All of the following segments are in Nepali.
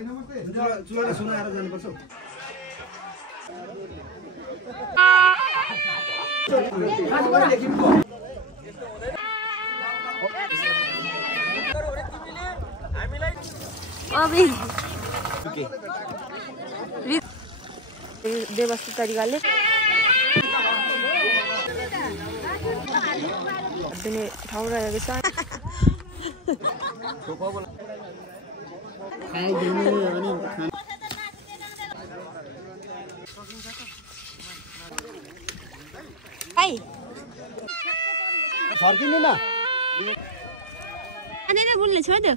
चुलाले सुनाएर जानुपर्छ। व्यवस्थित तरिकाले दिने ठाउँ रहेको छ। फर्किनु न बोल्ने छोड्यो।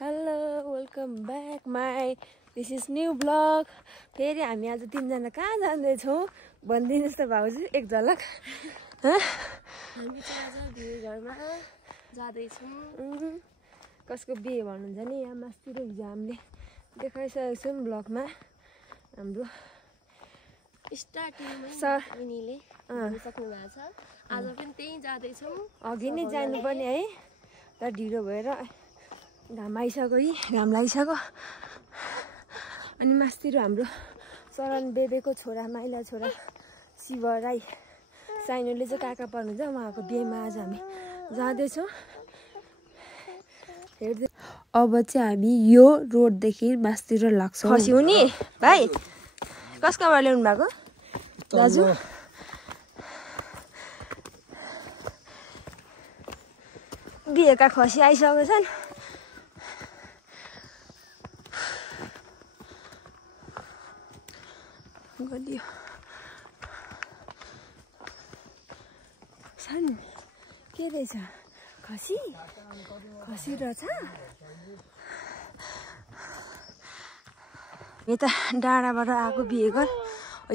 Hello welcome back my this is new blog. फेरि हामी आज तिनजना कहाँ जाँदैछौँ भनिदिनुहोस् त भाउजू एक झलक। हामी चाहिँ आज बिहे घरमा जाँदैछौँ। कसको बिहे भन्नुहुन्छ नि यहाँ मास्तिर हिजो हामीले देखाइसकेको छौँ ब्लगमा। हाम्रो स्टार्टिङमा यिनीले सक्नु भएको छ। आज पनि त्यहीँ जाँदैछौँ। अघि नै जानुपर्ने है तर ढिलो भएर घाम आइसक्यो कि घाम लागिसक्यो। अनि मास्तिर हाम्रो चरण बेबेको छोरा माइला छोरा शिव राई साइनोले चाहिँ काका पर्नुहुन्छ उहाँको बिहेमा आज हामी जाँदैछौँ। हेर्दै अब चाहिँ हामी यो रोडदेखि मास्तिर लाग्छौँ। खसी हुने भाइ कसकोबाट ल्याउनु भएको दाजु? बिहेका खसी आइसकेको छन्। गलियो छन् के रहेछ खसी खसी रहेछ। यता डाँडाबाट आएको बिहे घर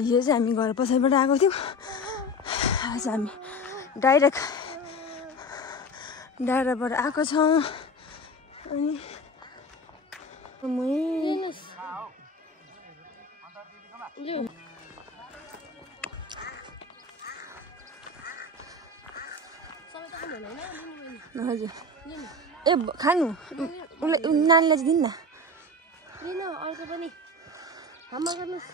यो चाहिँ हामी घर पछाडिबाट आएको थियौँ। आज हामी डाइरेक्ट डाँडाबाट आएको छौँ। अनि हजुर ए खानु उसलाई नानीलाई चाहिँ दिनु न। लिन अर्को पनि हाम्मा गर्नुहोस्।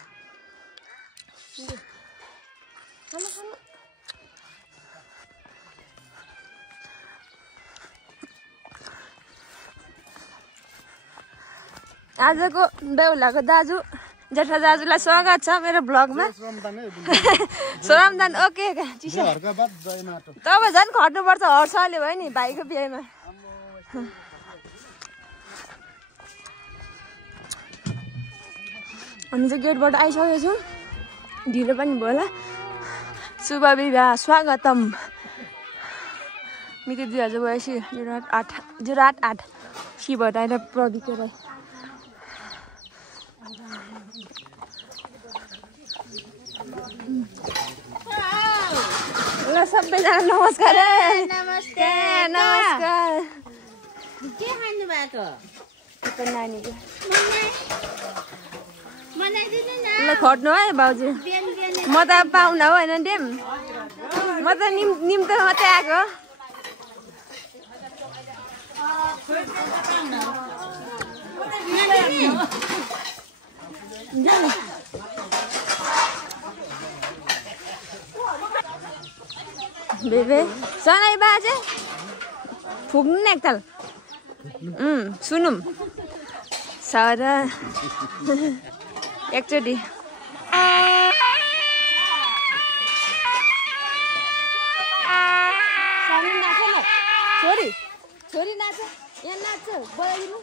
खानु खानु आजको बेहुलाको दाजु जेठा दाजुलाई स्वागत छ मेरो ब्लगमा। सोरामदान ओके तपाईँ झन् खट्नुपर्छ हर्षले भयो नि भाइको बिहेमा। हामी चाहिँ गेटबाट आइसकेको छौँ। ढिलो पनि भयो होला। शुभ विवाह स्वागतम मिति 2082 088 शिव राई र प्रदीप राई। ल सबैजना नमस्कार। नमस्ते नमस्कार। के खानु भएको? नानीको बनाइदिनु न। ल खट्नु है भाउजू। म त पाहुना हो होइन डेम म त निम्तो मात्रै आएको। बेबे सनाई बाजे फुक्नु न एकताल सुनौँ सारा एकचोटि। छोरी छोरी नाच यहाँ नाच्छ बोलाइदिनु।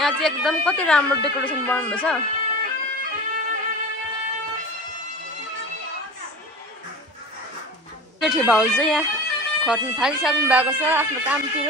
यहाँ चाहिँ एकदम कति राम्रो डेकोरेसन बनाउनुभएछ। जेठी भाउजू चाहिँ यहाँ खट्नु थालिसक्नु भएको छ आफ्नो कामतिर।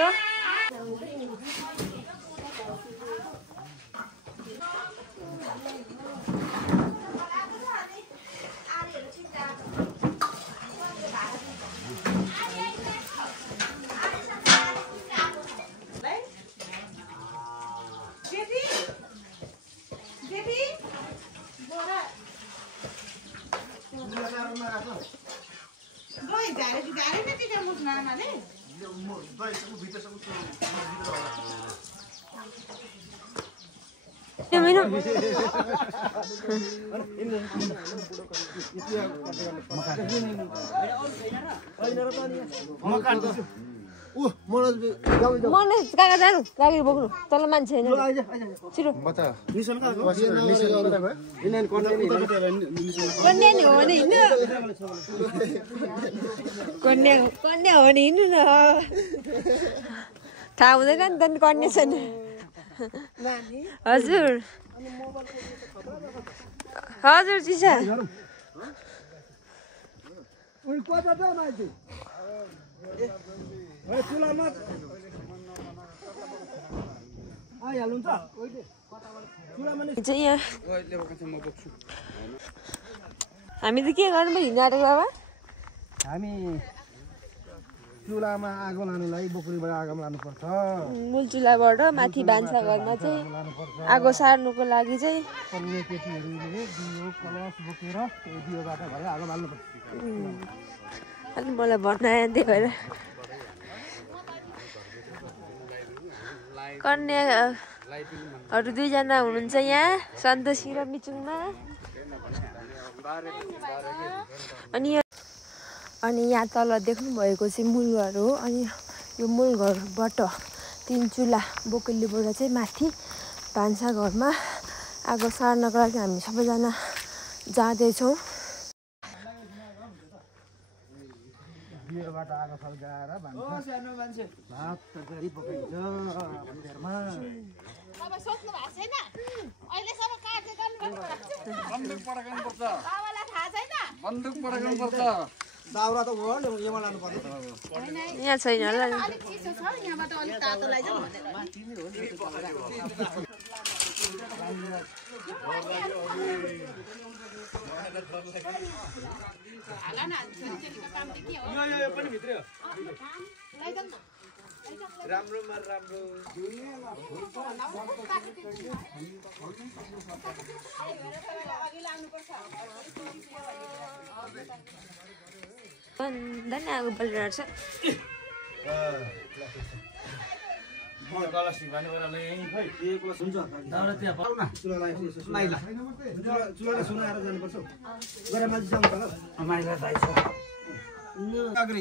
मनोज काका जानु गाडी बोक्नु तल मान्छे छैन छिटो कन्या नि हो भने हिँड्नु कन्या हो भने हिँड्नु न थाहा हुँदैन नि त कन्या छैन हजुर हजुर चिसा हामी त के गर्नु पो हिँड्नु आँटेको बाबा हामी चुलामा आगो लानुलाई बोक्रीबाट आगो लानुपर्छ मूल चुलाबाट माथि भान्सा घरमा चाहिँ आगो सार्नुको लागि चाहिँ कन्या केटीहरूले दियो कलश बोकेर त्यो दियोबाट भएर आगो बाल्नुपर्छ अनि मलाई भन्न आयो त्यही भएर कन्याहरू दुईजना हुनुहुन्छ यहाँ सन्तोषी र मिचुङमा अनि यहाँ तल देख्नु भएको चाहिँ मूल घर हो अनि यो मूल घरबाट 3 चुला बोकेलीबाट चाहिँ माथि भान्सा घरमा आगो सार्नको लागि हामी सबैजना जाँदैछौँ दियोबाट आगो सल्काएर भात तरकारी पकाइन्छ घरमा सोच्नु भएको छैन अहिलेसम्म कार्य गर्नुपर्छ बन्दुक पड्काउनुपर्छ बाबालाई थाहा छैन बन्दुक पड्काउनुपर्छ दाउरा त हो योमा लानु पर्छ यहाँ छैन होला नि अलिक चिसो छ यहाँबाट अलिक तातो लैजाऊ भनेर हाला न छोरीको काम त के हो यो पनि भित्र लैजाऊ न राम्रो मार राम्रो भन्दा नि आगो बलिरहेको छ चुलालाई सुनाएर जानुपर्छ गएर मान्छे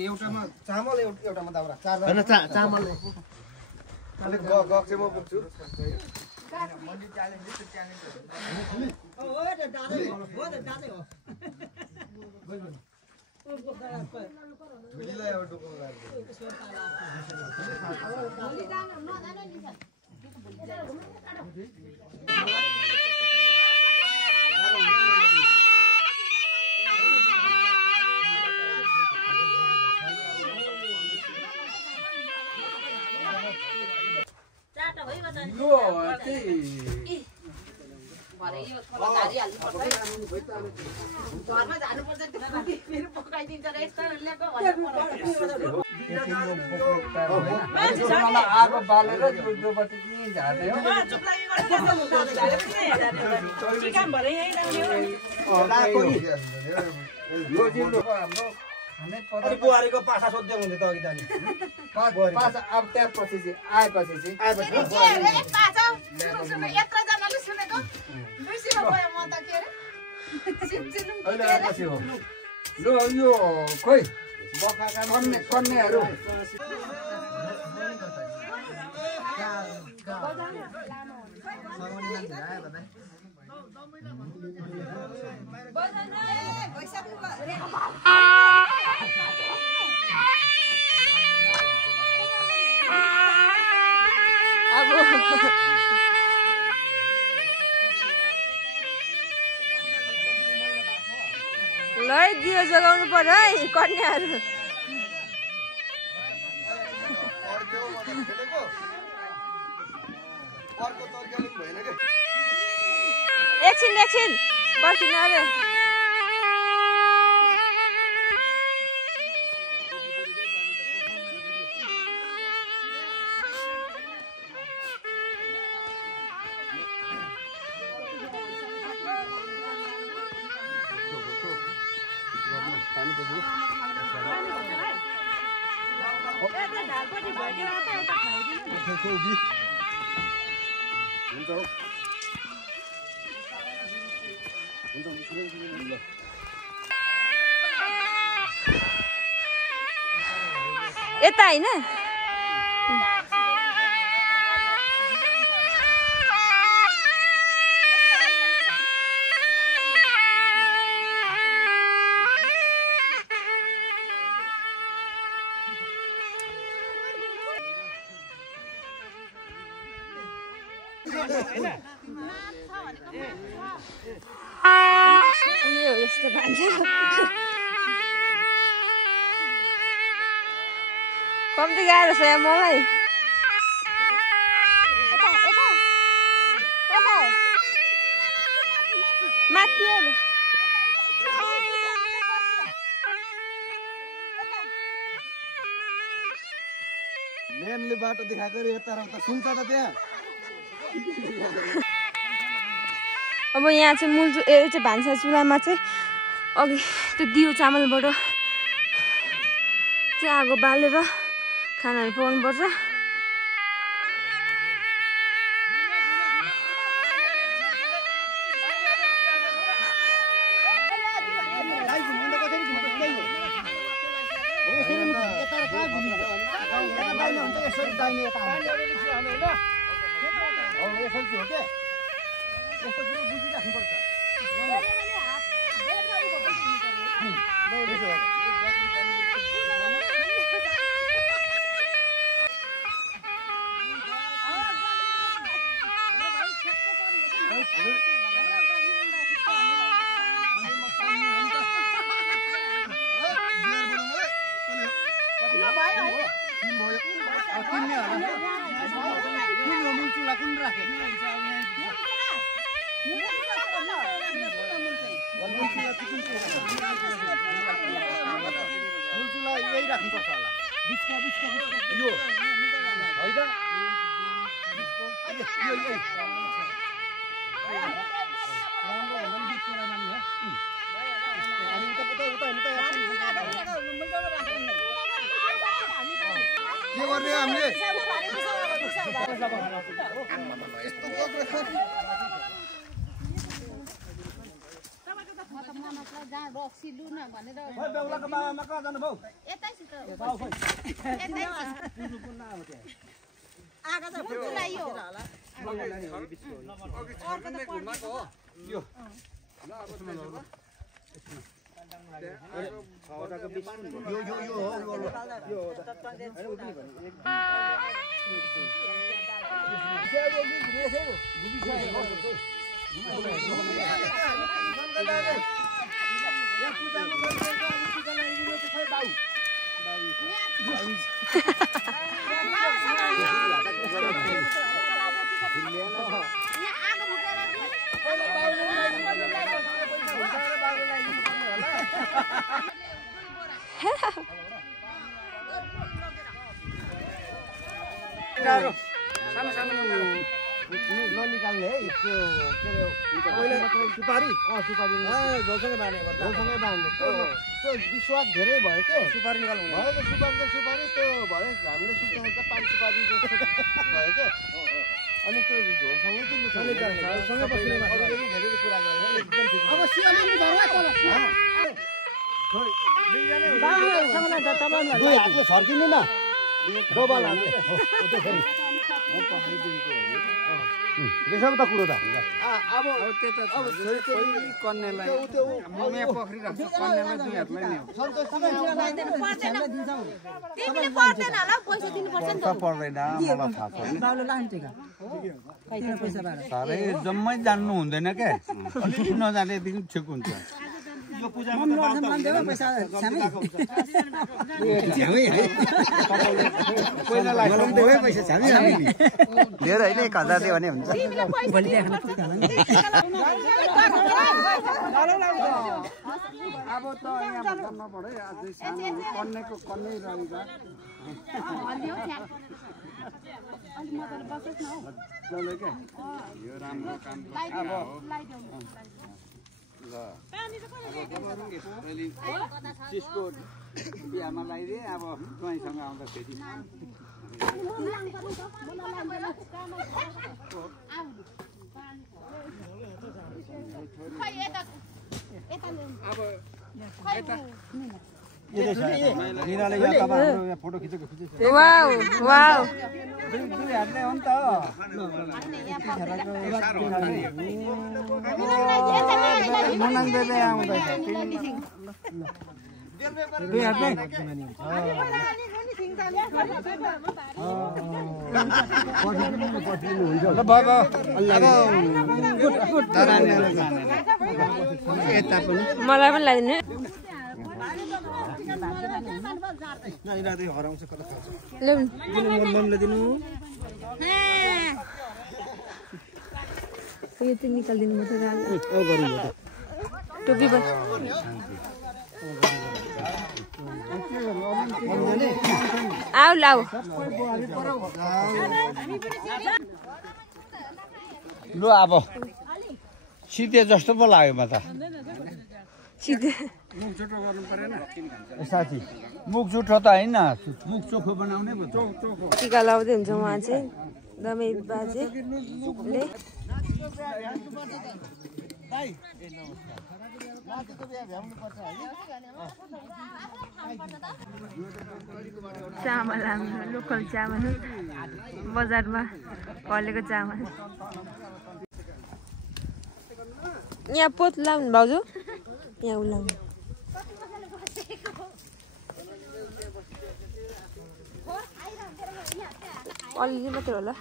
एउटामा चामल एउटामा दाउरा चामल अलिक गक चाहिँ म पुग्छु घरमा जानुपर्छ फेरि पकाइदिन्छ र यस्तो ल्याएको आगो बालेर दुधोपट्टि झार्दै हाम्रो बुहारीको पासा सोध्दै हुन्थ्यो त अघि जाने पासा अब त्यसपछि चाहिँ आएपछि यत्रजनाले सुनेको बिर्सिनु गयो म त के अरे अहिले आएपछि हो लु यो खोइ कन्याहरू ल दियो जगाउनु पर्यो है कन्याहरू एकछिन बसिन अरे यता हैन यो यस्तो भन्छ कम्ती गाह्रो छ यहाँ मलाई माथि मेनले बाटो देखाएको रे यता त सुन्छ त त्यहाँ अब यहाँ चाहिँ मूल चाहिँ भान्सा चुलामा चाहिँ अघि त्यो दियो चामलबाट चाहिँ आगो बालेर खानाहरू पकाउनुपर्छ यही राख्नुपर्छ होला यो होइन के गर्ने हामीले ननिकाल्ने है त्यो के अरे सुपारी झोलसँगै बाँध्ने त्यो विश्वास धेरै भयो के सुपारी निकाल्नु भयो त्यो सुपारी त्यो भयो हामीले सुत्ने त 5 सुपारी जस्तो भयो के अनि त्यो झोलसँगै किन्नु धेरै कुरा गरेर एकदम ठिक अब सियाली भरवा चल दुई हातले छर्किनु न डबल हातले त कुरो त अब कन्यालाई मम्मी पोखरी राख्छ कन्यालाई दुई हातलाई नि तिमीले पर्दैन होला पैसा दिनुपर्छ नि त पर्दैन मलाई थाहा छैन साह्रै जम्मै जान्नु हुँदैन के अलिकति नजानेदेखि ठिक हुन्छ धेरै होइन 1000 दियो भने हुन्छ अब त यहाँ भन्नु पर्यो अझै सानो कन्याको कन्नै रहेछ चलो के यो राम्रो काम अब चिजको बिहामा लगाइदिए अब ज्वाइँसँग आउँदा फेरि फोटो खिचेको वाउ वाउ दुई हातले हो नि त मुनाङ बेबे आउँदैछ दुई हातले ल बाबा मलाई पनि ल्याइदिनु हराउँछ कता खान्छ यो चाहिँ निकालिदिनु म त टोपी आऊ लाऊ लु अब सिधे जस्तो पो लाग्यो म त सिधै मुख चुटो गर्नु परेन साथी मुख चुटो त होइन मुख चोखो बनाउने चोखो टिका लाउँदै हुन्छ उहाँ चाहिँ दमै बाजेले चामल हाम्रो लोकल चामल बजारमा फलेको चामल यहाँ पोत लाउनु भाउजू यहाँ उलाउनु अलिअलि मात्रै होला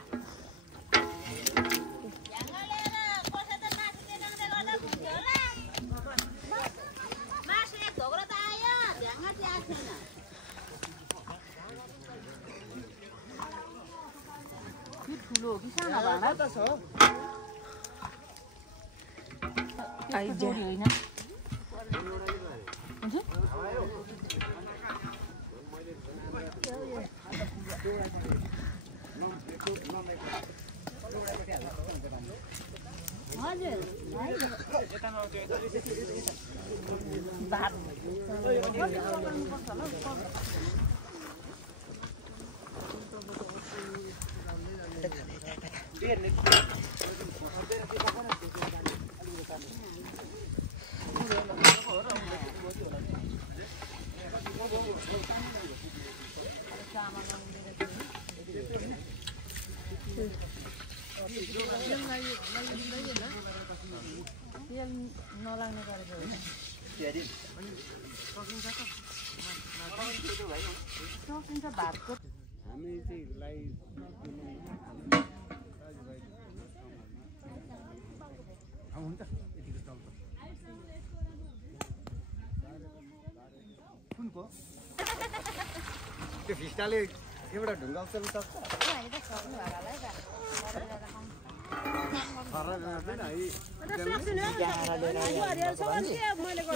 त्यो फिस्टाले एउटा ढुङ्गा उचाल्नु सक्छ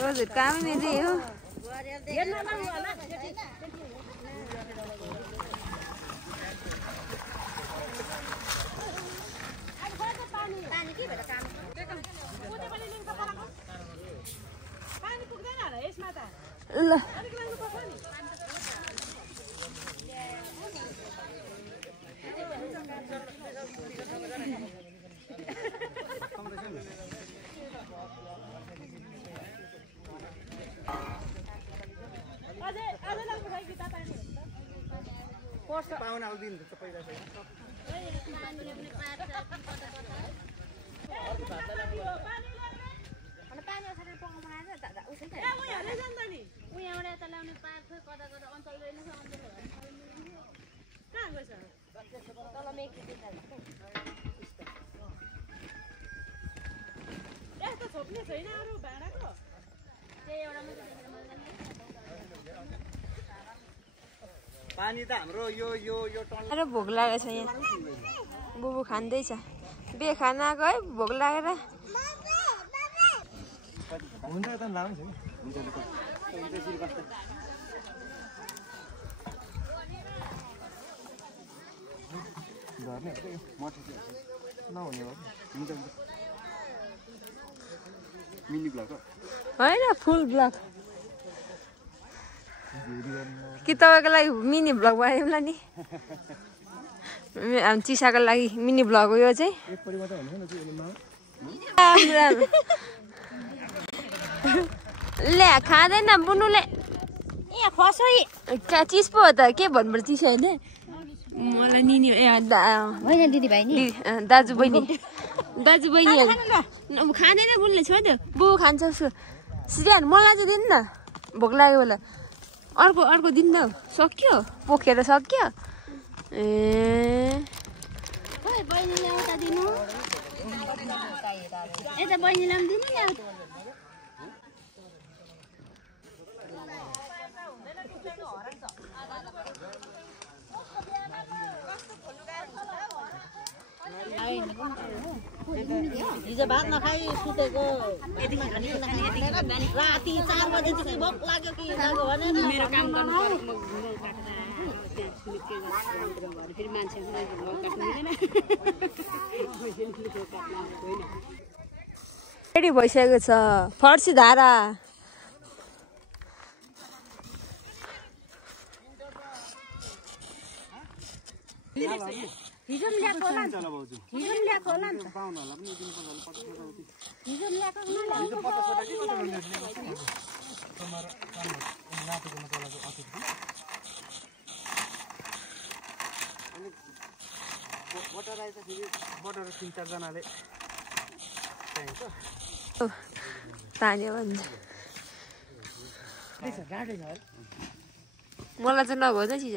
हजुर काम नै हो ल पाहुना आउँदिन त पहिला पानी त हाम्रो यो अरे भोक लागेछ यहाँ बुबु खाँदैछ बे खाना आएको है भोक लागेर हुन्छ त लान्छ नहुने हो हुन्छ मिनी ब्लग हो होइन फुल ब्लग कि तपाईँको लागि मिनी ब्लग बनायौँला नि चिसाको लागि मिनी ब्लग हो यो चाहिँ ले खाँदैन बुनुले चिज पो हो त के भन्नुपर्छ चिसो होइन मलाई निनी होइन दिदी भाइ नि दाजु बहिनीहरू खाँदैन बुनुले छोड्यो बु खान्छ उसको सिरियन मलाई चाहिँ दिनु न भोक लाग्यो होला अर्को दिन न सक्यो पोखेर सक्यो ए बहिनीले एउटा दिनु यता बहिनीलाई पनि दिनु नि हिजो भात नखाइ सुतेको राति 4 बजेदेखि भोक लाग्यो कि लाग्यो भने मेरो काम गर्नु फेरि मान्छे रेडी भइसकेको छ फर्सी धारा हिजो ल्याएको होला नि हिजो ल्याएको होला नि हिजो ल्याएको बटर 3-4 जनाले तान्यो भन्छ मलाई चाहिँ नभयो त चिज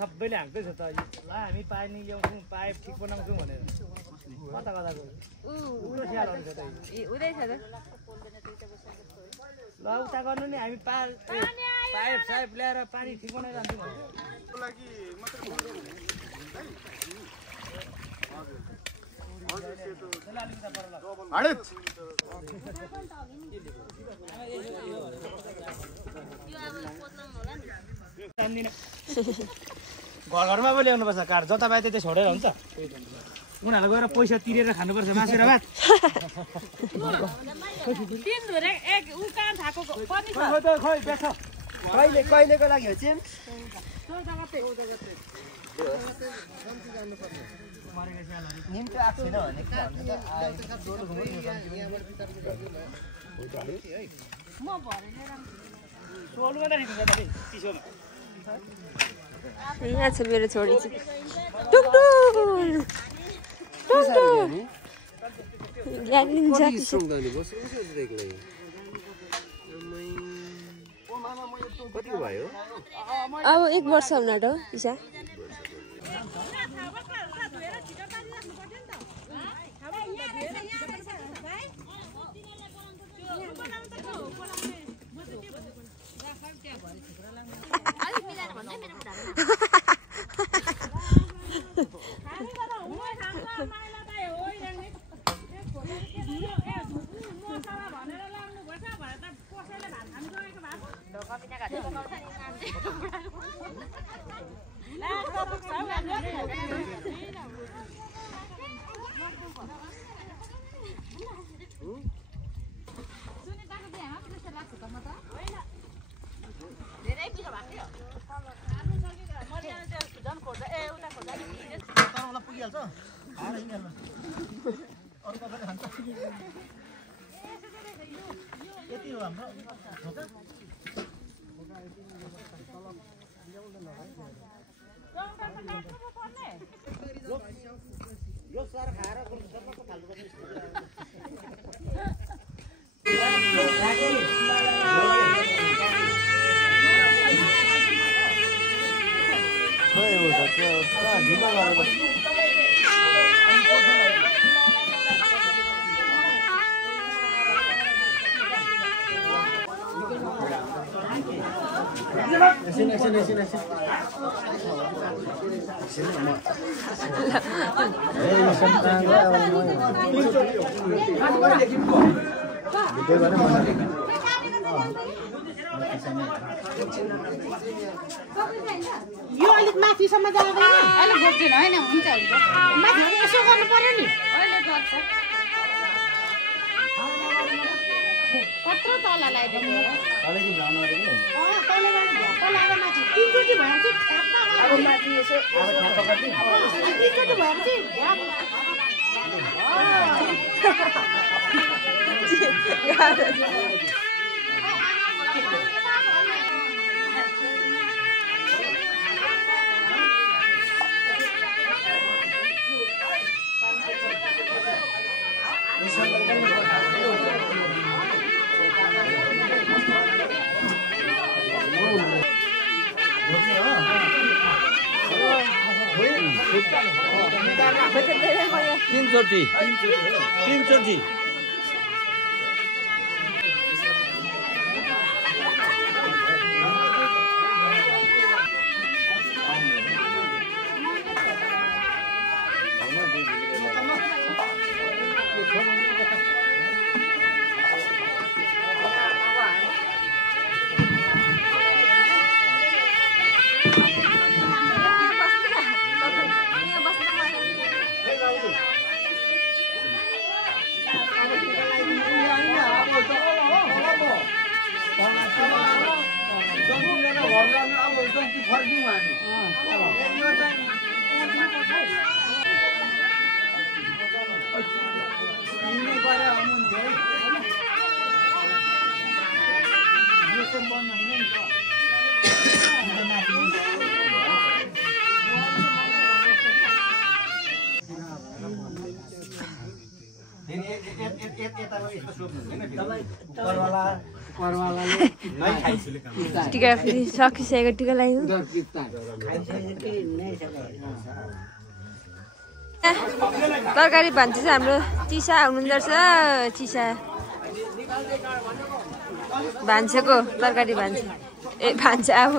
सबैले हाँक्दैछ त ल हामी पानी ल्याउँछौँ पाइप ठिक बनाउँछौँ भनेर कता कताको स्यालहरू छ त उदै छ त ल उता गर्नु नि हामी पाइप साइप ल्याएर पानी ठिक बनाइरहन्छौँ घरमा पो ल्याउनुपर्छ कार जता पाए त्यतै छोडेर हुन्छ उनीहरूलाई गएर पैसा तिरेर खानुपर्छ मासु र भात कहिलेको लागि हो चाहिँ निम्तो आएको छैन भने यहाँ छ मेरो छोरी चाहिँ अब 1 वर्ष हुन त इसा यति हो हाम्रो यो सर खाएर सबको फाल्नु पर्ने खोइ हो त त्यो ढिलो गरेको यो अलिक माथिसम्म जाँदैन अहिले बोक्दैन हैन हुन्छ हुन्छ माथि यसो गर्नु पर्यो नि अहिले गर्छ कत्रो तल लगाइदिनु अलिकति जानु अरे के तल लगाएर माथि तीनचोटि भएपछि अब माथि यसो तीनचोटि भएपछि तीनचोटि टिका फेरि सकिसकेको टिका लगाइदिनु तरकारी भान्चे चाहिँ हाम्रो चिसा हुनुहुँदो रहेछ चिसा भान्सेको तरकारी भान्से ए भान्से अब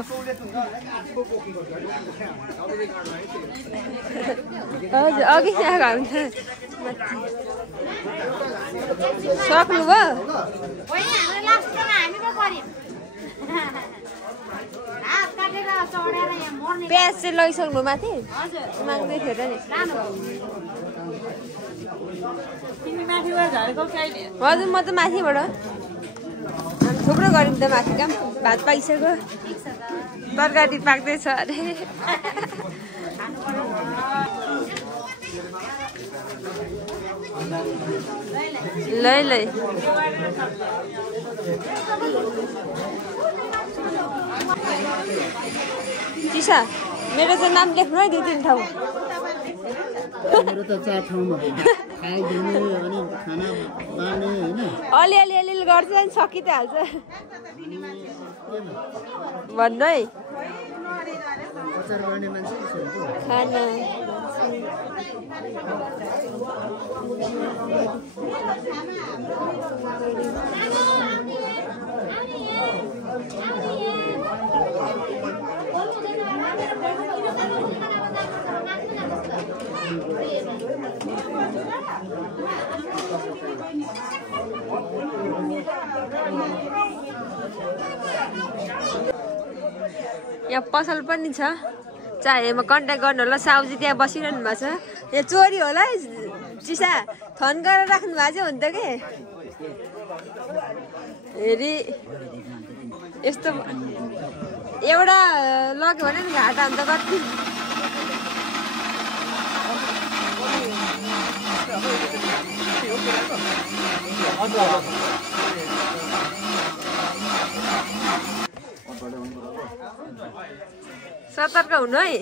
हजुर अघि आएको हुन्छ सक्नुभयो प्याज चाहिँ लगिसक्नु माथि माग्दै थियो र नि हजुर म त माथिबाट थुप्रो गऱ्यौँ त माथि काम भात पाइसक्यो तरकारी पाक्दैछ अरे ल चिसा मेरो चाहिँ नाम लेख्नु है 2-3 ठाउँ मेरो त 4 ठाउँमा खाइदिने अनि खाना बाँड्ने हैन अलि गर्छ नि सकि त हाल्छ भन्नु है अचार गर्ने मान्छे खाना यहाँ पसल पनि छ चाहेमा कन्ट्याक्ट गर्नु होला साउजी त्यहाँ बसिरहनु भएको छ यहाँ चोरी होला है चिसा थन गरेर राख्नु भएको चाहिँ हुन्छ के हेरी यस्तो एउटा लग्यो भने नि घाटा हुन्छ कति सतर्क हुनु है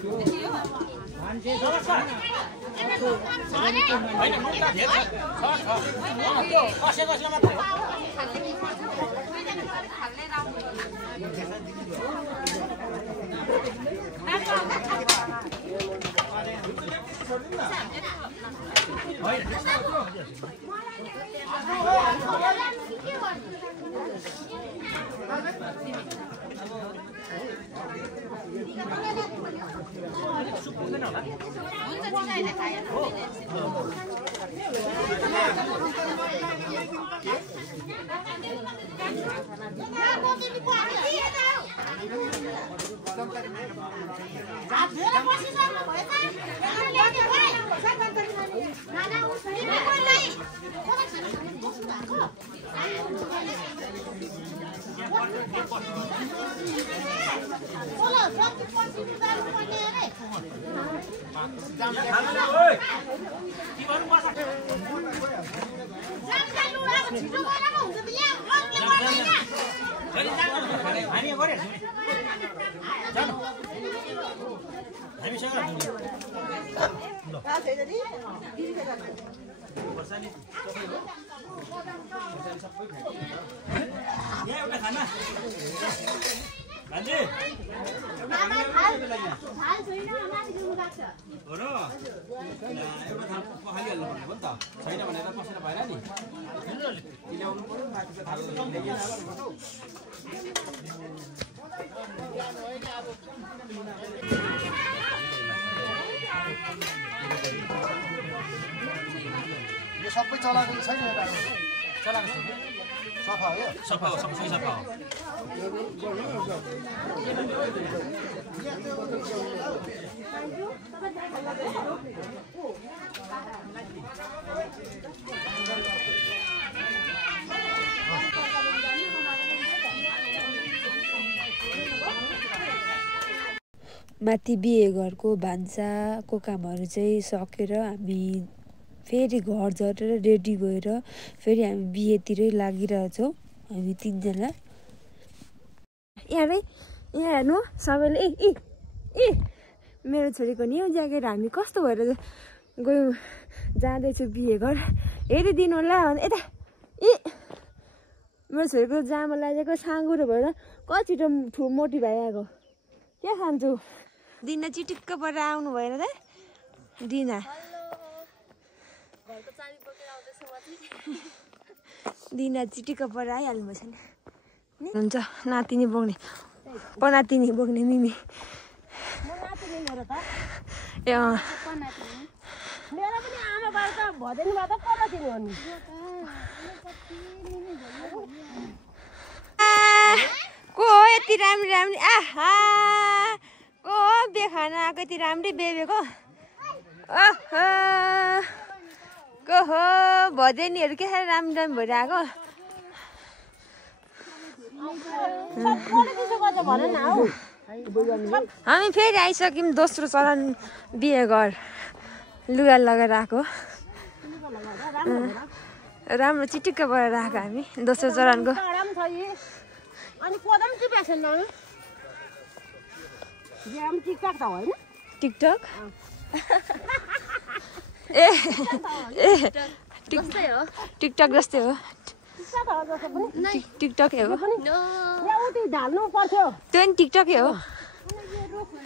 यो सबै चलाएको छैन यता चलाएको छैन सफा हो यो सफा हो सबै सफा हो माथि बिहे घरको भान्साको कामहरू चाहिँ सकेर हामी फेरि घर झरेर रेडी भएर फेरि हामी बिहेतिरै लागिरहेछौँ हामी तीनजना। यहाँ हेर्नु सबैले ए मेरो छोरीको न्यु ज्याकेट हामी कस्तो भएर गयौँ जाँदैछु बिहे घर हेरिदिनु होला यता मेरो छोरीको जामा लागेको साँगुरो भएर कति छिटो मोटी भइआएको के खान्छु दिना चिटिक्क परेर आउनु भएन त दिना दिना चिटिक्क परेर आइहाल्नु भएछ नि हुन्छ नातिनी बोक्ने पनातिनी बोक्ने मिमी ए मेरो पनि आमाबाट भदैनबाट पनातिनी हो नि को हो यति राम्री आहा को हो बेखाना आएको यति राम्रै बेबेको ओहो को हो भदैनीहरू के साह्रो राम्रो राम्रो भइरहेको हामी फेरि आइसक्यौँ दोस्रो चरण बिहे घर लुगा लगाएर आएको राम्रो चिटिक्क भएर आएको हामी दोस्रो चरणको अनि कोदम के पेसेन्ट न यहाँ टिकटक त होइन टिकटक ए टिकटक जस्तै हो टिकटकै हो ढाल्नु पर्थ्यो त्यो नि टिकटकै हो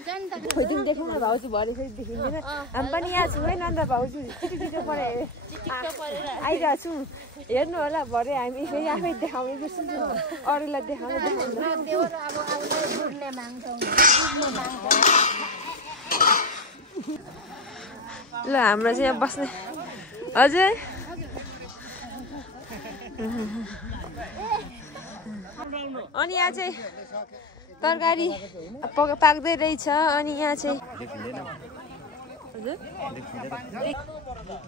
तिमी देख्नु न भाउजू भरे फेरि देखिँदैन हामी पनि यहाँ छौँ है नन्द भाउजू छिटो परे आइरहेको छौँ हेर्नु होला भरे हामी फेरि आफै देखाउने जस्तो अरूलाई देखाउने ल हाम्रो चाहिँ यहाँ बस्ने हजुर अनि यहाँ चाहिँ तरकारी पाक्दै रहेछ अनि यहाँ चाहिँ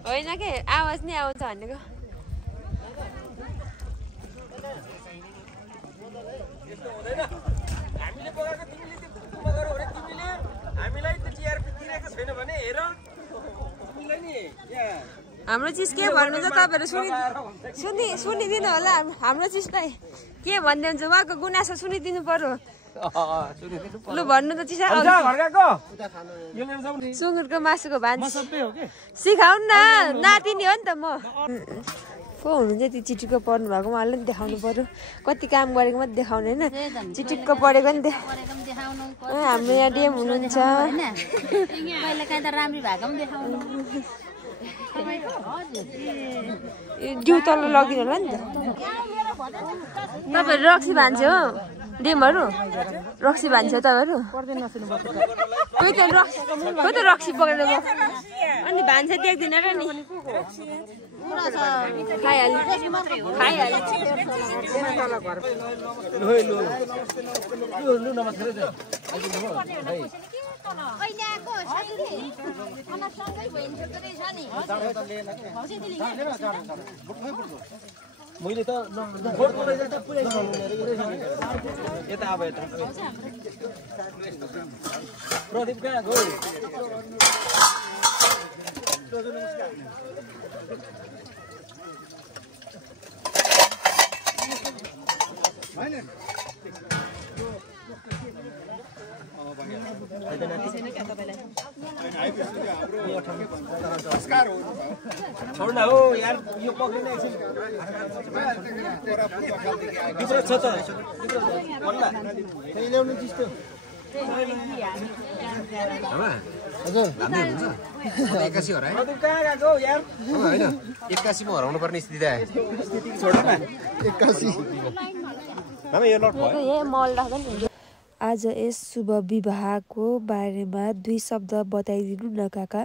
होइन के आवाज नै आउँछ भनेको हाम्रो चिज के भन्नु छ तपाईँहरू सुनिदिनु होला हाम्रो चिजलाई के भन्दै हुन्छ उहाँको गुनासो सुनिदिनु पर्यो लु भन्नु त चिसा सुँगुरको मासुको भान्जी सिकाउनु न नातिनी हो नि त म को हुनुहुन्छ त्यो चिटिक्क पर्नु भएको उहाँले नि देखाउनु पर्यो कति काम गरेको मात्रै देखाउने होइन चिटिक्क परेको नि हाम्रो यहाँ डेम हुनुहुन्छ जिउ तल लगिदिनु होला नि त तपाईँहरू रक्सी भान्छ हो डेमहरू रक्सी भान्छ तपाईँहरू कोही त रक्सी पक्रेर अनि भान्सा देख्दैन र नि मैले त यता अब यता प्रदीप कहाँ गयो छोड्न हो यार यो पक्रिने एकछिन छ त ल्याउनु त्यस्तो हजुर एक्कासी हरायो कहाँ गएको यार होइन 81 मा हराउनु पर्ने स्थिति आयो छोड्न न 81 यो लट भयो मल राख्दा नि आज यस शुभ विवाहको बारेमा 2 शब्द बताइदिनु न काका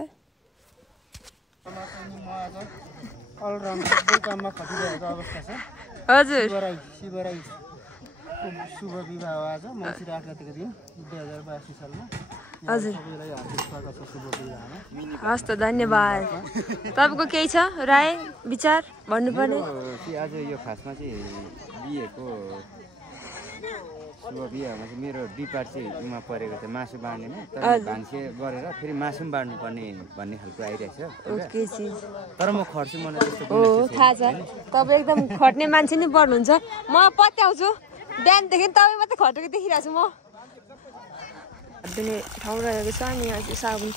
हजुर शुभ विवाह आज मङ्सिर 8 गतेको दिन 2082 सालमा हजुर स्वागत छ शुभ विवाहमा हस् त धन्यवाद तपाईँको केही छ राय विचार भन्नुपर्ने आज यो खासमा चाहिँ बिहेको शुभ बिहेमा चाहिँ मेरो डिपार्ट चाहिँ उमा परेको थियो मासु बाँड्नेमा तर भान्से गरेर फेरि मासु पनि बाँड्नु पर्ने भन्ने खालको आइरहेछ तर म खट्छु मलाई त्यस्तो हो थाहा छ तपाईँ एकदम खट्ने मान्छे नै पर्नुहुन्छ म पत्याउँछु बिहानदेखि तपाईँ मात्रै खटेको देखिरहेको छु म दिने ठाउँ रहेको छ अनि यहाँ चाहिँ साबुन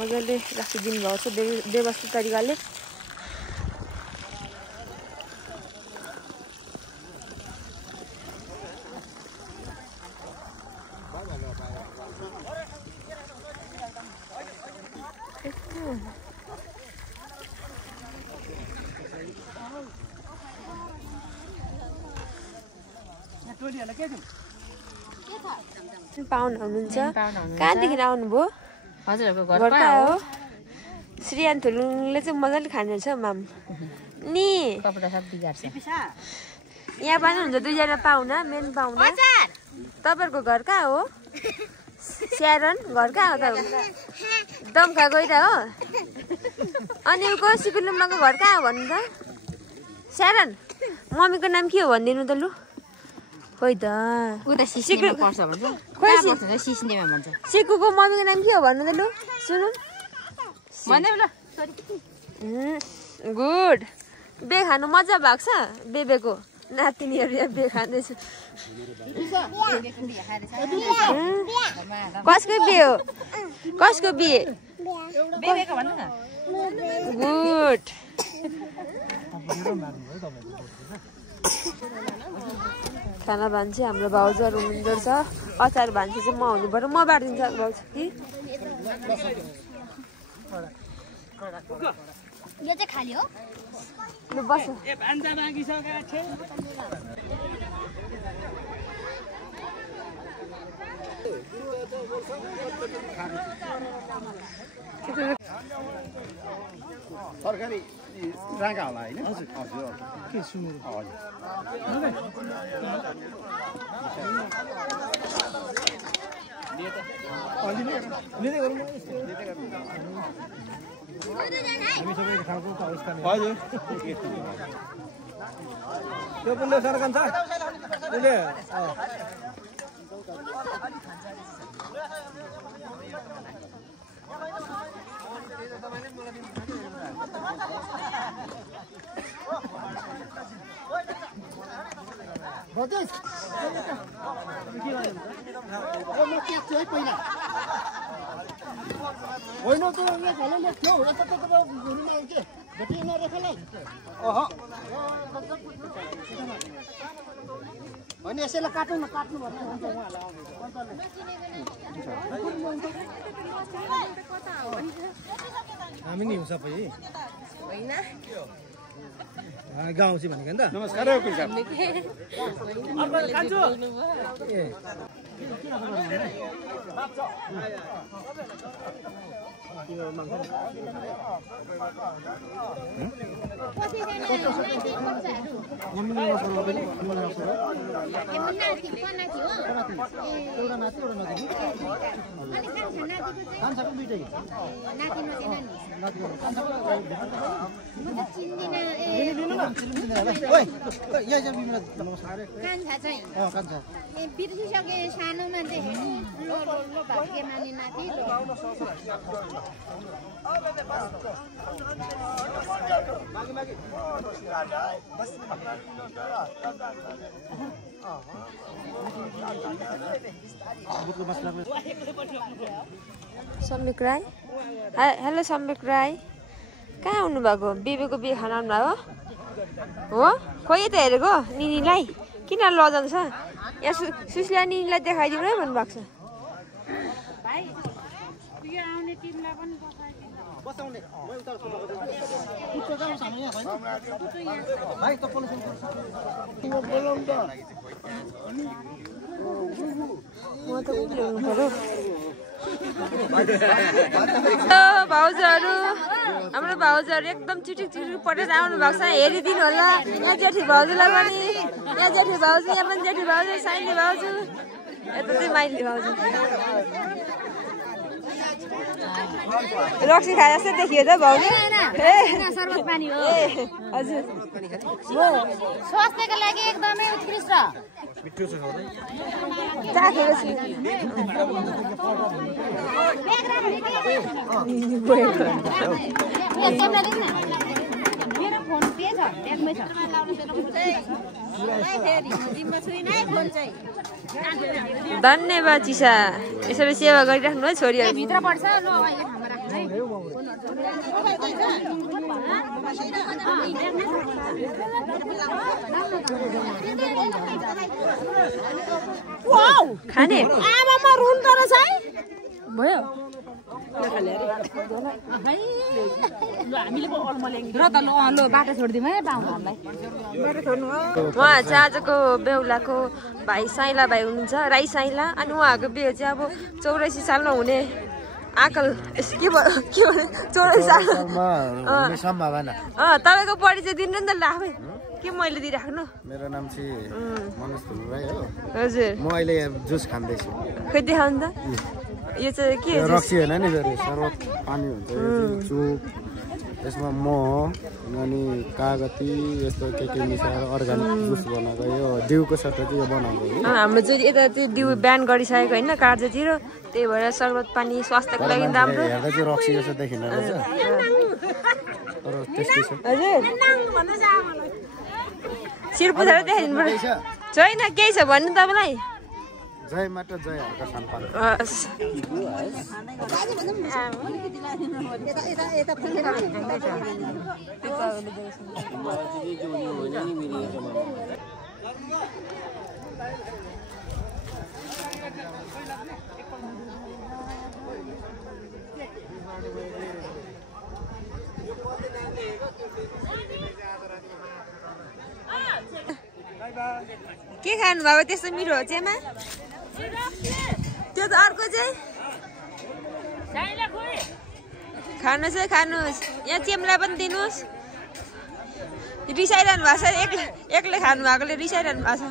मजाले राखिदिनु भएको छ व्यवस्थित तरिकाले पाहुना हुनुहुन्छ कहाँदेखि आउनुभयो हजुरहरूको घरका हो श्रीयान थुलुङले चाहिँ मजाले खानेछ माम नि यहाँ पनि हुन्छ 2 जना पाहुना मेन पाहुना तपाईँहरूको घर कहाँ हो स्यारन घर कहाँ हो त दमखा गइरा हो अनि उको सिकुलुम्बाको घर कहाँ हो भन्नु त स्यारन मम्मीको नाम के हो भनिदिनु त लु खोइ त सिकुको मम्मीको नाम के हो भन्नु त लु सुनौ गुड बे खानु मजा भएको छ बेबेको नातिनीहरू यहाँ बे खाँदैछ कसको बे हो कसको बे गुड खाना भान्से हाम्रो भाउजूहरू हुनुहुँदो रहेछ अचार भान्से चाहिँ म हुनु पर्यो म बाँडिदिन्छ भाउजू कि यो चाहिँ खाली हो लु बस सरकारी रागा होला हैन हजुर हजुर के सुनेर हजुर हजुर त्यो पुण्य सरकन छ उसले बजेस म क्याच्छु है पहिला होइन त यहाँ खाले लेख्थ्यौ यता त घुम्न आउँछ भेटिएन रेखालाई अह होइन यसैलाई काट्नु न काट्नु भन्नु हुन्छ उहाँलाई हामी नि सबै होइन गाउँ चाहिँ भनेको नि त नमस्कार वकिल साहब बिर्सिसके सानोमा देखेँ भाग्य माने नाति सम्बिक राई हेलो सम्बिक राई कहाँ आउनु भएको बेबीको बिहे खान आउनु भएको हो खोइ त हेरेको निनीलाई किन लजाउँछ यहाँ सुशीला निनीलाई देखाइदिउँ है भन्नुभएको छ भाउजूहरू हाम्रो भाउजूहरू एकदम चिटिक चिटिक पटेर आउनु भएको छ हेरिदिनु होला यहाँ जेठी भाउजूलाई पनि यहाँ जेठी भाउजू यहाँ पनि जेठी भाउजू साइली भाउजू यता चाहिँ माइली भाउजू रक्सी खाए जस्तै देखियो त भाउजू सर्बत पानी हो हजुर स्वास्थ्यको लागि एकदमै उत्कृष्ट मेरो फोन पे छ ब्यागमै छ धन्यवाद चिसा यसरी सेवा गरिराख्नु है छोरीहरू भित्र पर्छ ल अहिले ठाउँमा राख्नु है खाने आमामा रुन त रहेछ है भयो बाटो छोडिदिउँ है पाहुनाहरूलाई उहाँ चाहिँ आजको बेहुलाको भाइ साइला भाइ हुनुहुन्छ राई साइला अनि उहाँहरूको बिहे चाहिँ अब 84 सालमा हुने आकल के भयो 84 सालमा सम्भावना तपाईँको परिचय दिनु नि त आफै के मैले दिइराख्नु मेरो नाम चाहिँ मनोज धुलुराई हो हजुर म अहिले जुस खाँदैछु खै देखाउनु त यो चाहिँ के रक्सी होइन नि फेरि सर्बत पानी हुन्छ यो चाहिँ चुप यसमा मह अनि कागती यस्तो के मिसाएर अर्ग्यानिक जुस बनाएको यो दिउको सट्टा चाहिँ यो बनाएको हो हाम्रो चाहिँ यता चाहिँ दिउ बिहान गरिसकेको होइन कार्यतिर त्यही भएर सर्बत पानी स्वास्थ्यको लागि राम्रो हेर्दा चाहिँ रक्सी जस्तो देखिन रहेछ तर टेस्टी छ हजुर शिर पुछाएर देखाइदिनु पर्छ छैन केही छ भन्नु तपाईँलाई जय माता जय हल्का सम्पान के खानु भयो त्यस्तो मिठो हो चेमा त्यो त अर्को चाहिँ खानुहोस् है खानुहोस् यहाँ चेमलाई पनि दिनुहोस् रिसाइरहनु भएको छ एक्लै खानु भएकोले रिसाइरहनु भएको छ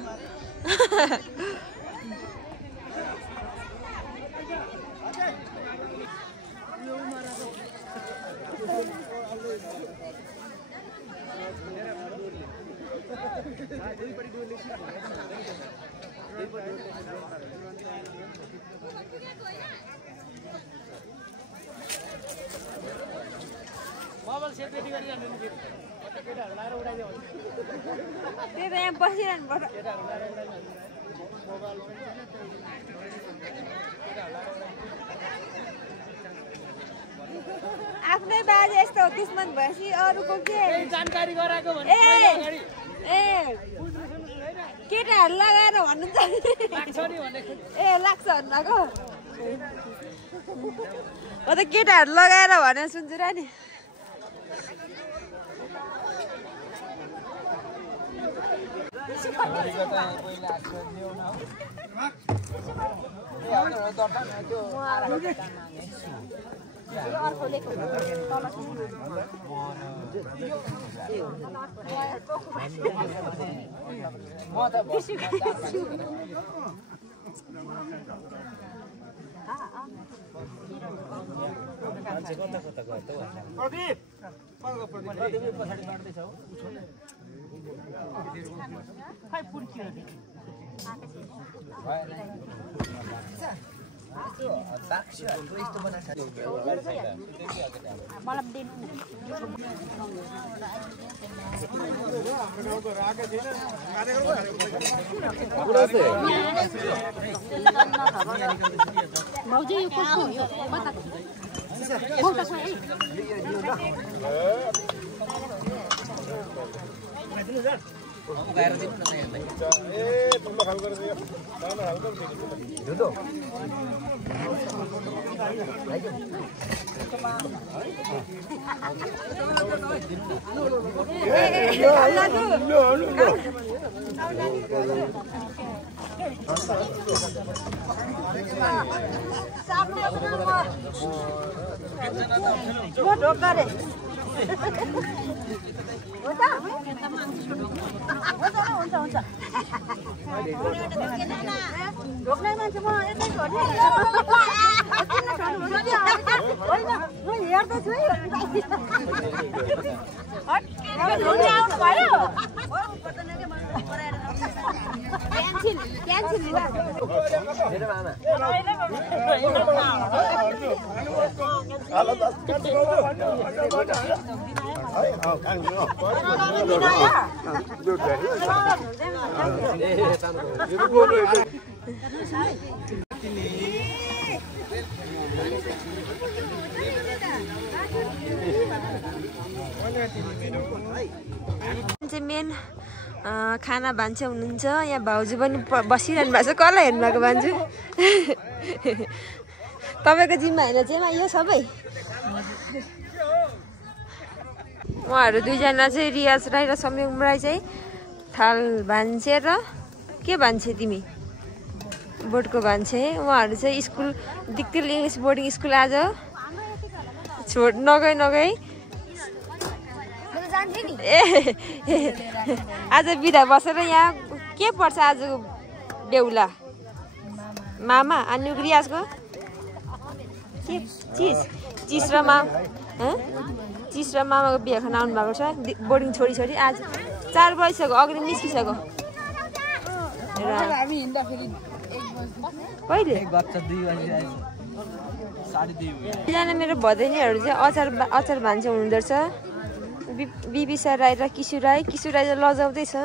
त्यही त यहाँ बसिरहनु पर्छ आफ्नै बाजे यस्तो दुश्मन भएपछि अरूको के जानकारी गराएको ए केटाहरू लगाएर भन्नुहुन्छ ए लाग्छ भन्नको म त केटाहरू लगाएर भनेर सुन्छु र नि मेन खाना भान्से हुनुहुन्छ यहाँ भाउजू पनि बसिरहनु भएको छ कसलाई हेर्नु भएको भान्जू तपाईँको जिम्मा होइन चाहिँ यो सबै उहाँहरू दुईजना चाहिँ रियाज राई र सम्यङ राई चाहिँ थाल भान्से र के भान्से तिमी बोर्डको भान्से उहाँहरू चाहिँ स्कुल दिक्तिल इङ्ग्लिस बोर्डिङ स्कुल आज नगई ए आज बिदा बसेर यहाँ के पर्छ आज बेहुला मामा अनि रियाजको चिज र मामाको बिहा खान आउनु भएको छ बोर्डिङ छोडी आज 4 बजिसक्यो अगाडि निस्किसक्यो कहिले एकजना मेरो भदैनीहरू चाहिँ अचार भान्से हुनुहुँदो रहेछ बिबिसा राई र किशु राई चाहिँ लजाउँदैछ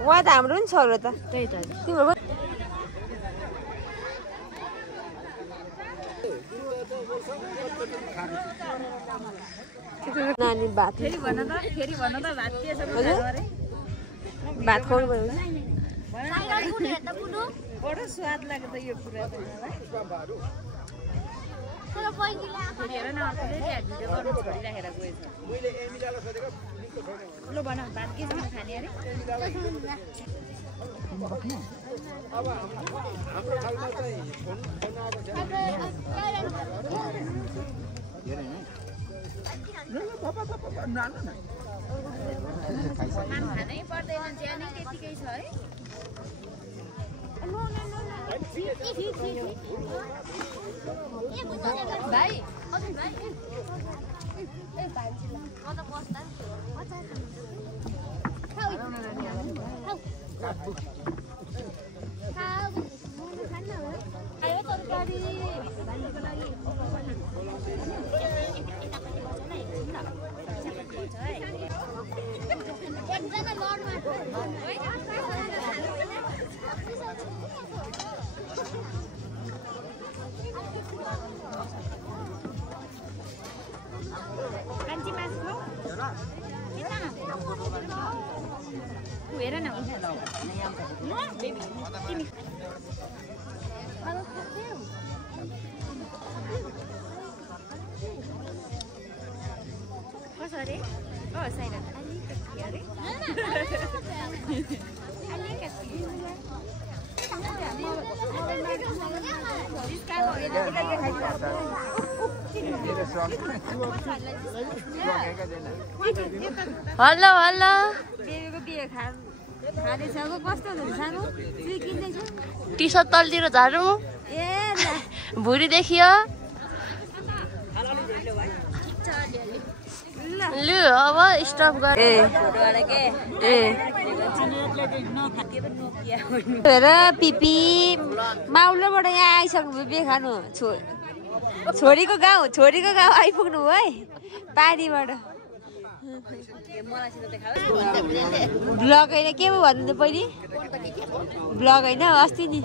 उहाँ त हाम्रो नि छ र त तिम्रो नानी भात भात खुवाउनु पर्यो स्वाद लाग्यो यो कुरा कसरी साइना अलिकति अरे हेलो हेलो बेबीको बिहे खाँदैछको कस्तो हुनुहुन्छ सानो किन्दैछु टी सर्ट तलतिर झारौँ ए भुँडी देखियो लु अब स्टप गर हेर पिपी माउलोबाट यहाँ आइसक्नु बिहे खानु छोरीको गाउँ आइपुग्नु है पारीबाट ब्लग होइन के पो भन्नु पहिले ब्लग होइन अस्ति नि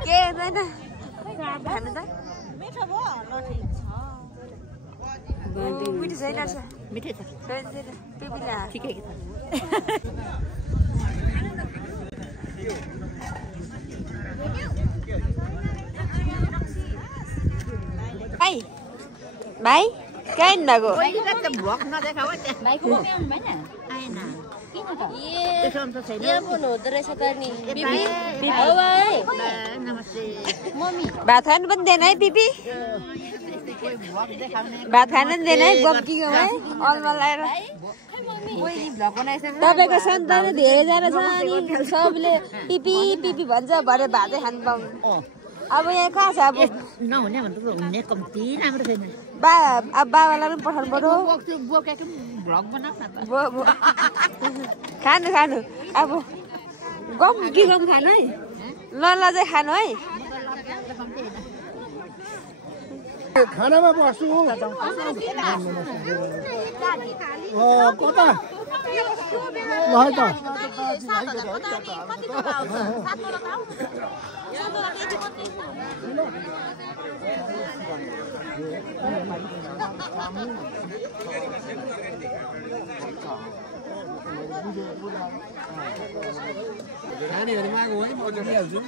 के हुँदैन खानु त मिठो छैन मिठो छ ठिकै भाइ भाइ कहाँ हिँड्नुभएको भात खानु पनि दिएन है पिपी भात खानु पनि दिएन है गम्कीको है अलमा लगाएर तपाईँको सन्तान धेरैजना छ अनि सबले पिपी पिपी भन्छ भरे भातै खानु पाउनु अब यहाँ कहाँ छ अब नहुने भन्नु हुने कम्ती राम्रो छैन अब बाबालाई पनि पठाउनु पर्यो खानु खानु अब गम खानु है ल चाहिँ खानु है खानामा बस्छु कता ल त नानीहरू मागो है म दिइहाल्छु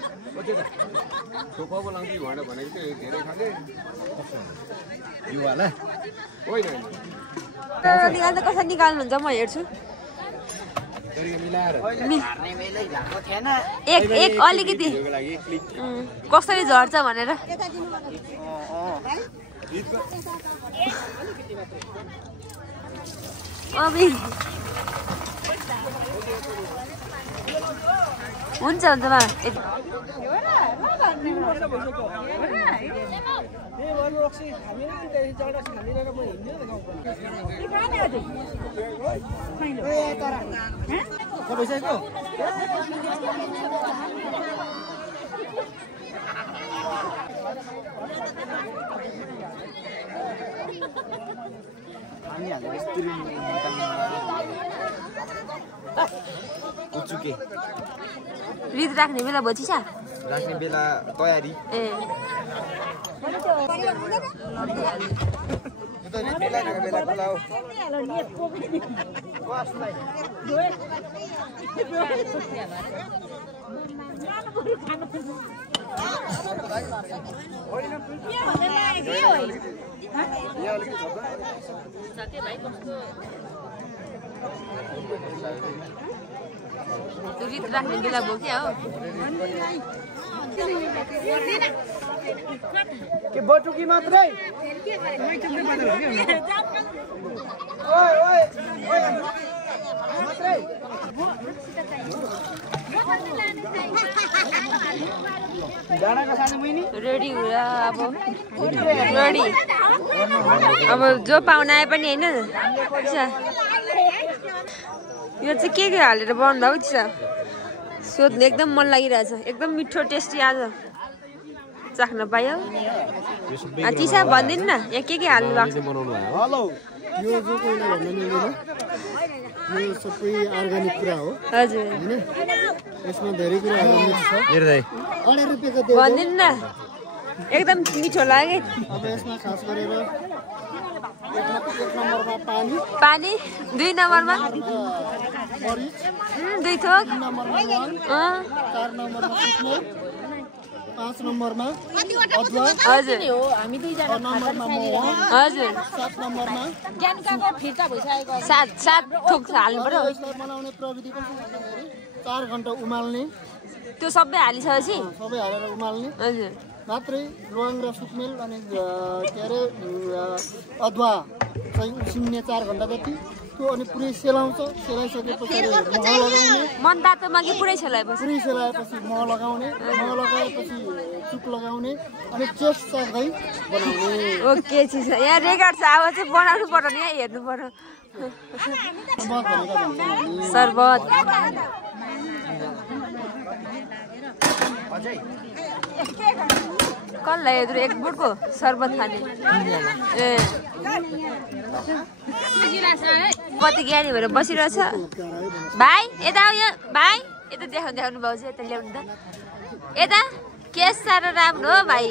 छोपाको लागि भनेर भनेको थियो धेरै खाले युवाला होइन निकाल्नु त कसरी निकाल्नुहुन्छ म हेर्छु एक अलिकति कसरी झर्छ भनेर हुन्छ हुन्छ मा रित राख्ने बेला भइछ राख्ने बेला तयारी ए रित राख्ने बेला भयो क्या हो के बटुकी मात्रै ओइ ओइ ओइ मात्रै रेडी अब रेडी अब जो पाहुना आए पनि होइन यो चाहिँ के हालेर बनाउँदा हो त्यसो सोध्नु एकदम मन लागिरहेछ एकदम मिठो टेस्टी आज चाख्न पायो चिसा भनिदिनु न यहाँ के हाल्नु भएको छ हेलो यो जो कोइला भन्न मिल्दैन यो सबै अर्गानिक कुरा हो हजुर हैन यसमा धेरै कुराहरु मिक्स छ 8 रुपैयाँको दे भनिदिनु न एकदम मिठो लाग्यो अब यसमा खास गरेर एक नम्बरमा पानी 2 नम्बरमा मरिच 2 थोक 3 नम्बरमा 4 नम्बरमा सुक्ने 5 नम्बरमा अदुवा हजुर हो हामी दुईजना नम्बरमा मह हजुर 7 नम्बरमा ज्ञानकाको फिर्ता भइसकेको 7 थोक हाल्नु पर्यो यसलाई बनाउने प्रविधि पनि भन्दाखेरि 4 घण्टा उमाल्ने त्यो सबै हालिसकेपछि सबै हालेर उमाल्ने हजुर मात्रै ल्वाङ र सुक्मेल अनि के अरे अदुवा चाहिँ उसिन्ने 4 घण्टा जति त्यो अनि पुरै सेलाउँछ सेलाइसकेपछि मह लगाउने मन तातोमा कि पुरै सेलाएपछि पुरै सेलाएपछि मह लगाउने मह लगाएपछि सुक लगाउने अनि टेस्ट चाख्दै बनाउने ओके चिज यहाँ रेकर्ड छ अब चाहिँ बनाउनु पर्यो नि यहाँ हेर्नु पर्यो शरबत कसलाई यत्रो एक बुटको शरबत खाने ए कति ज्ञानी भएर बसिरहेछ भाइ यता आऊ यहाँ भाइ यता देखाउनु भाउ चाहिँ यता ल्याउनु त यता के साह्रो राम्रो हो भाइ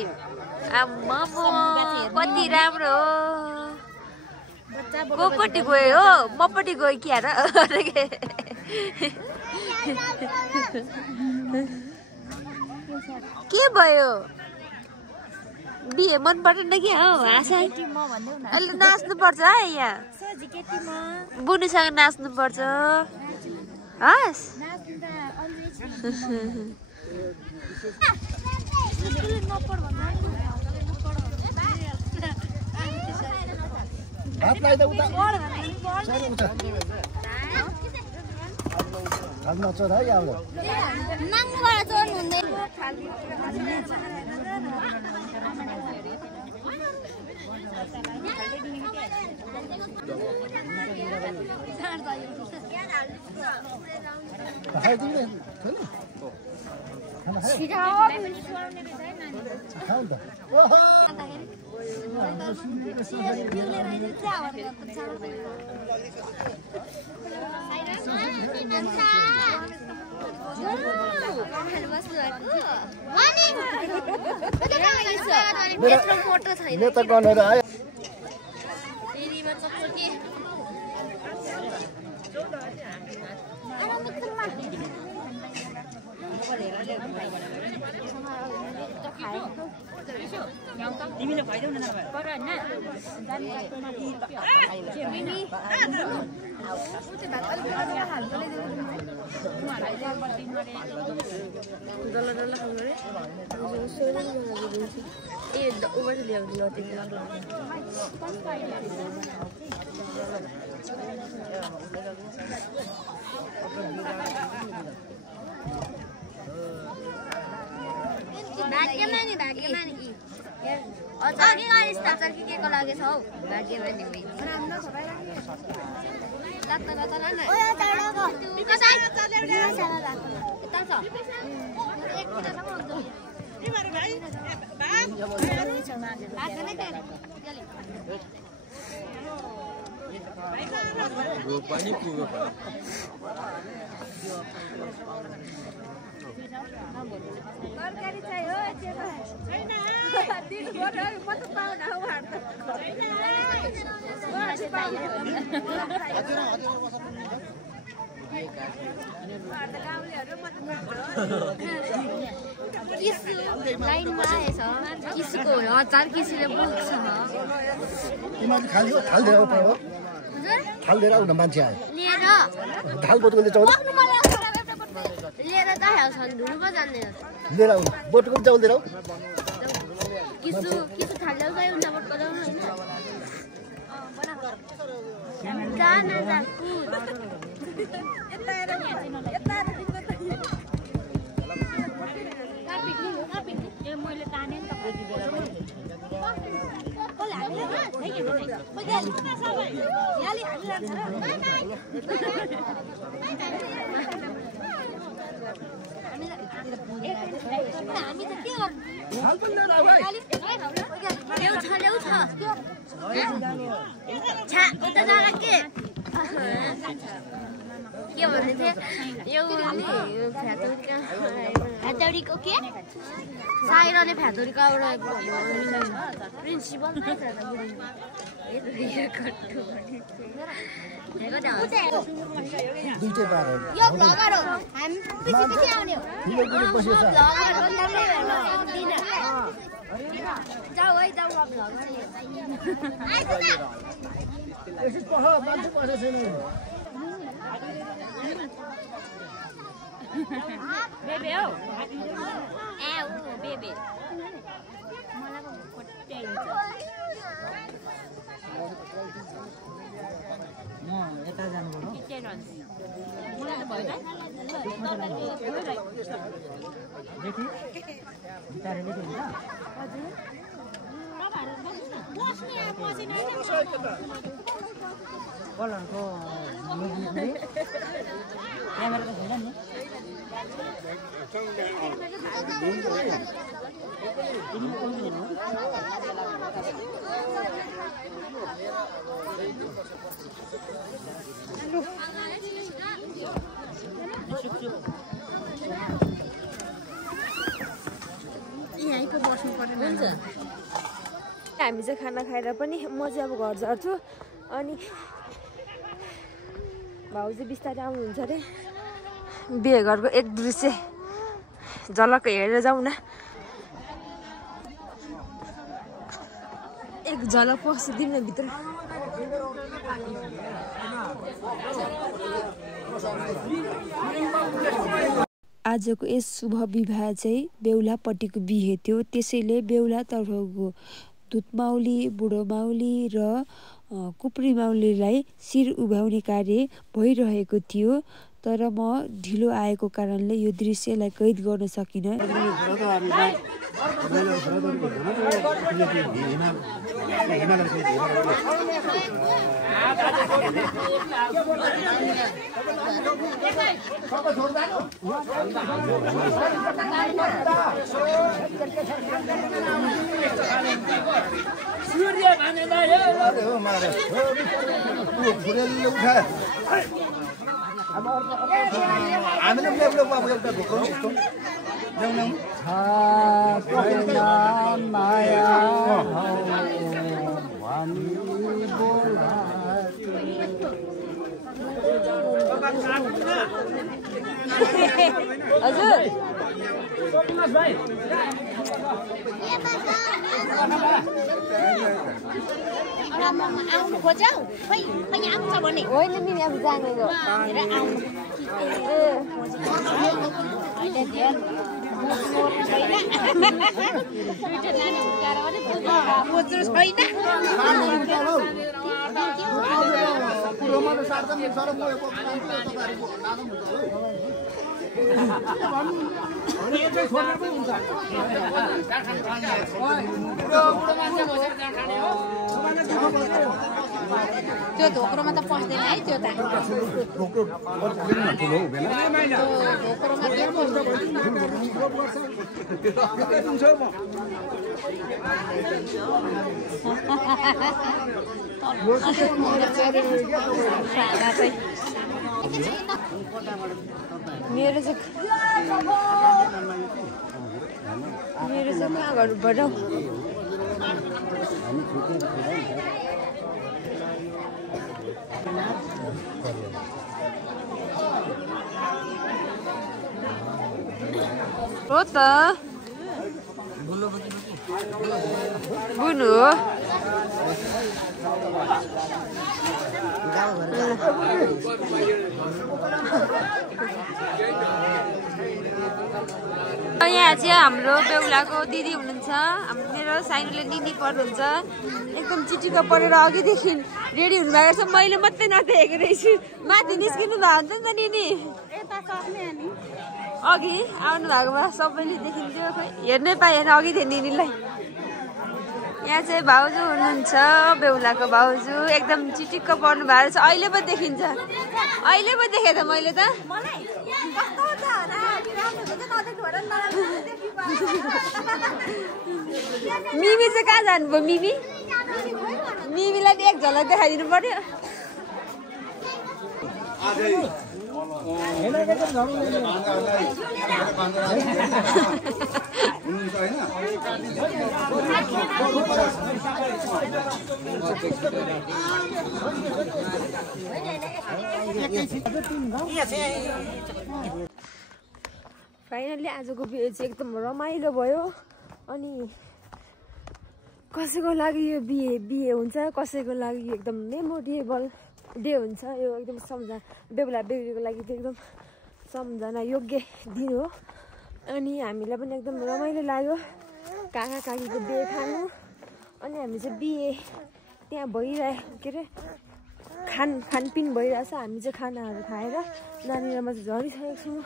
आम्मा कति राम्रो हो कोपट्टि गयो हो मपट्टि गयो कि हार के भयो बिहे मन पर्दैन कि हौ हाँस अलि नाच्नु पर्छ है यहाँ बुनुसँग नाच्नु पर्छ हस् फोटो छैन नेता गनेर आयो तिमीले भइदेऊ न पर हैन भाग्यमानी अझ के को लागि छ हौ भाग्यमानी पनि पुग्यो तरकारी चाहियो छैन दिनभर म त पाउन हो लाइनमा आएछ किसको हो 1000 किसीले बोल्छ तिमीले खाली हो थाल दिएर उठायो थाल दिएर आउन मान्छे आयो लिएर थाल बोतलले चौल लिएर त हाल्छन् धुनु पो जान्दैन लिएर आउनु बोटको चाउल दिएर किसु थाल्दै गयो हुन्छ बोट बजाउनु हैन जाना जाकु मैले ताने नि हामी त के गर्नु के भन्दै थिएँ यो फ्यातौरीको के साइरले फ्यातौरीको प्रिन्सिपल यो भ्लगर हो हामी पछि आउने हो जाऊ है जाऊ बेबे हो ए उ बेबे मलाई पो कोट्याइ हुन्छ म यता जानु पर्यो किचन हुन्छ मलाई त भयो देखि भित्र लेख्नु हुन्छ कलरको क्यामेरा त छैन नि हामी चाहिँ खाना खाएर पनि म चाहिँ अब घर झर्छु अनि भाउजू बिस्तारै आउनुहुन्छ अरे बिहे घरको एक दृश्य झलक हेरेर जाउँ न एक झलक पसिदिउँ न भित्र आजको यस शुभ विवाह चाहिँ बेहुलापट्टिको बिहे थियो त्यसैले बेहुलातर्फको दुधमाउली बुढो माउली र कुप्री माउलीलाई शिर उभ्याउने कार्य भइरहेको थियो तर म ढिलो आएको कारणले यो दृश्यलाई कैद गर्न सकिनँ हामीले लेब्लोमा एउटा ढोको माया हजुर आउनु खोज्यौ खै खै आउँछ भने होइन नि अब जानेको त्यो धोक्रोमा त पस्दैन है त्यो त मेरो चाहिँ कहाँ गर्नुपर्छ हो त बुनु हो यहाँ चाहिँ हाम्रो बेहुलाको दिदी हुनुहुन्छ मेरो साइनोले निनी पर्नुहुन्छ एकदम चिटिक्क परेर अघिदेखि रेडी हुनुभएको छ मैले मात्रै नदेखेको रहेछु माथि निस्किनु भएको हुन्छ नि त निनी अघि आउनु भएको भए सबैले देखिन्थ्यो खोइ हेर्नै पाएन अघि थियो निनीलाई यहाँ चाहिँ भाउजू हुनुहुन्छ बेहुलाको भाउजू एकदम चिटिक्क पर्नु भएको छ अहिले पो देखिन्छ अहिले पो देखेँ त मैले त मिमी चाहिँ कहाँ जानुभयो मिमी मिमीलाई नि एक झलक देखाइदिनु पर्यो फाइनली आजको बिहे चाहिँ एकदम रमाइलो भयो अनि कसैको लागि यो बिहे हुन्छ कसैको लागि एकदम मेमोरेबल डे हुन्छ यो एकदम सम्झना बेहुला बेहुलीको लागि चाहिँ एकदम सम्झना योग्य दिन हो अनि हामीलाई पनि एकदम रमाइलो लाग्यो काका काकीको बिहे खानु अनि हामी चाहिँ बिहे त्यहाँ भइरहेको के अरे खानपिन भइरहेछ हामी चाहिँ खानाहरू खाएर नानी र म चाहिँ झरिसकेको छौँ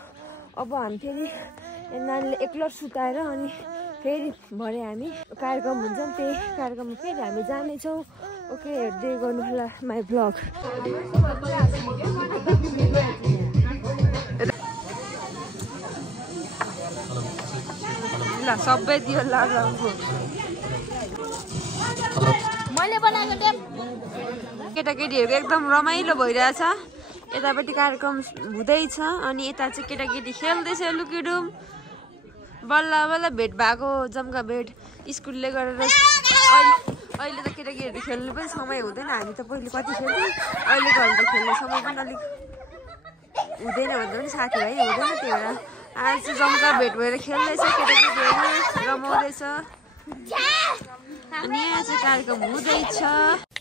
अब हामी फेरि नानीले एक्लो सुताएर अनि फेरि भरे हामी कार्यक्रम हुन्छ नि त्यही कार्यक्रममा फेरि हामी जानेछौँ ओके हेर्दै गर्नु होला माई ब्लग ल सबै दियो लाग्नु मैले बनाएको ड्याम केटाकेटीहरूको एकदम रमाइलो भइरहेछ यतापट्टि कार्यक्रम हुँदैछ अनि यता चाहिँ केटाकेटी खेल्दैछ लुकीडुम बल्ल बल्ल भेट भएको जम्का भेट स्कुलले गरेर अहिले त केटाकेटीहरू खेल्नु पनि समय हुँदैन हामी त पहिले कति खेल्थ्यौँ अहिलेको त खेल्ने समय पनि अलिक हुँदैन भन्दा पनि साथीभाइ हुँदैन त्यही भएर आज चाहिँ जम्का भेट भएर खेल्दैछ केटाकेटीहरू रमाउँदैछ अनि यहाँ चाहिँ कार्यक्रम हुँदैछ